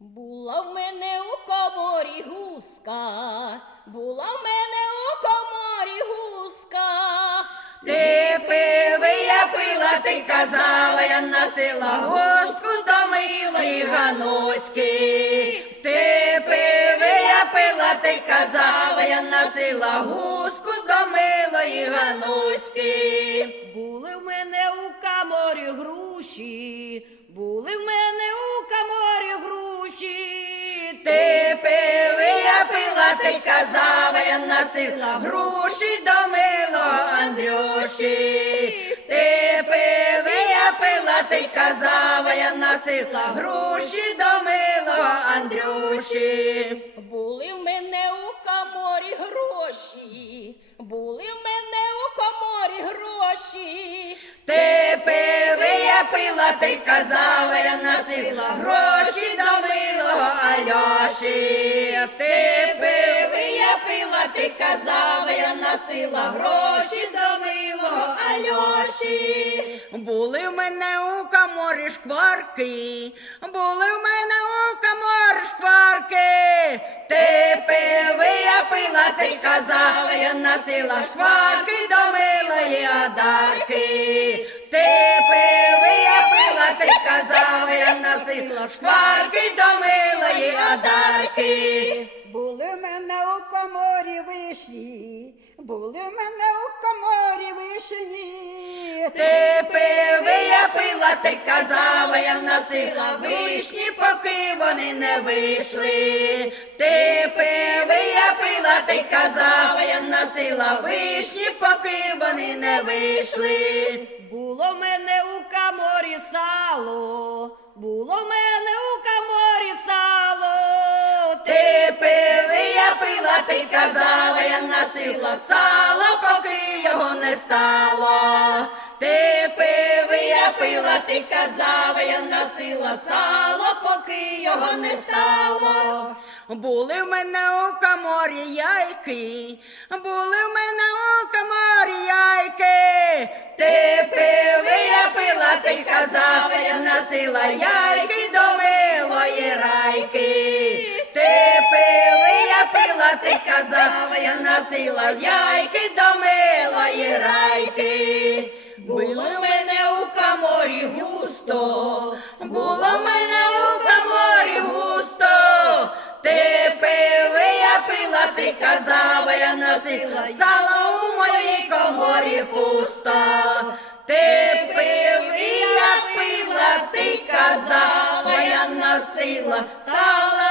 Була в мене у коморі гуска, була в мене у коморі гуска. Ти пиви, я пила, ти казала, я носила гостку до милої гануськи. Ти пиви, я пила, ти казала, я носила гуску до милої гануськи. Ти я носила груші до милого Андрюші. Ти пиви, я пила, ти казала, я носила груші до милого Андрюші. Були в мене у каморі гроші, були в мене у коморі гроші. Ти пиви, я пила, ти казала, я носила гроші до милого Альоші. Ти ти казала, я носила гроші до милого Альоші. Були в мене у каморі шкварки, були в мене у каморі шкварки. Ти пиви, я пила, ти казала, я носила шкварки до милої Адарки. Ти пиви, я пила, ти казала, я носила шкварки до милої Адарки. Були в мене у коморі вишні, були в мене у коморі вишні. Ти пиви, я пила, ти казала, я носила вишні, поки вони не вийшли. Ти пиви, я пила, ти казала, я носила вишні, поки вони не вийшли. Було в мене у каморі сало, було в мене у ти казала, я носила сало, поки його не стало. Ти пиви, я пила, ти казала, я носила сало, поки його не стало. Були в мене у каморі яйки, були в мене у каморі яйки. Ти пиви, я пила, ти казала, я носила яйки ти я носила яйки до милої райки. Було мене у каморі густо, було в мене у каморі густо. Ти пиви, я пила, ти казала, я носила, стало у моїй коморі пусто. Ти пиви, я пила, ти казала, я носила, стала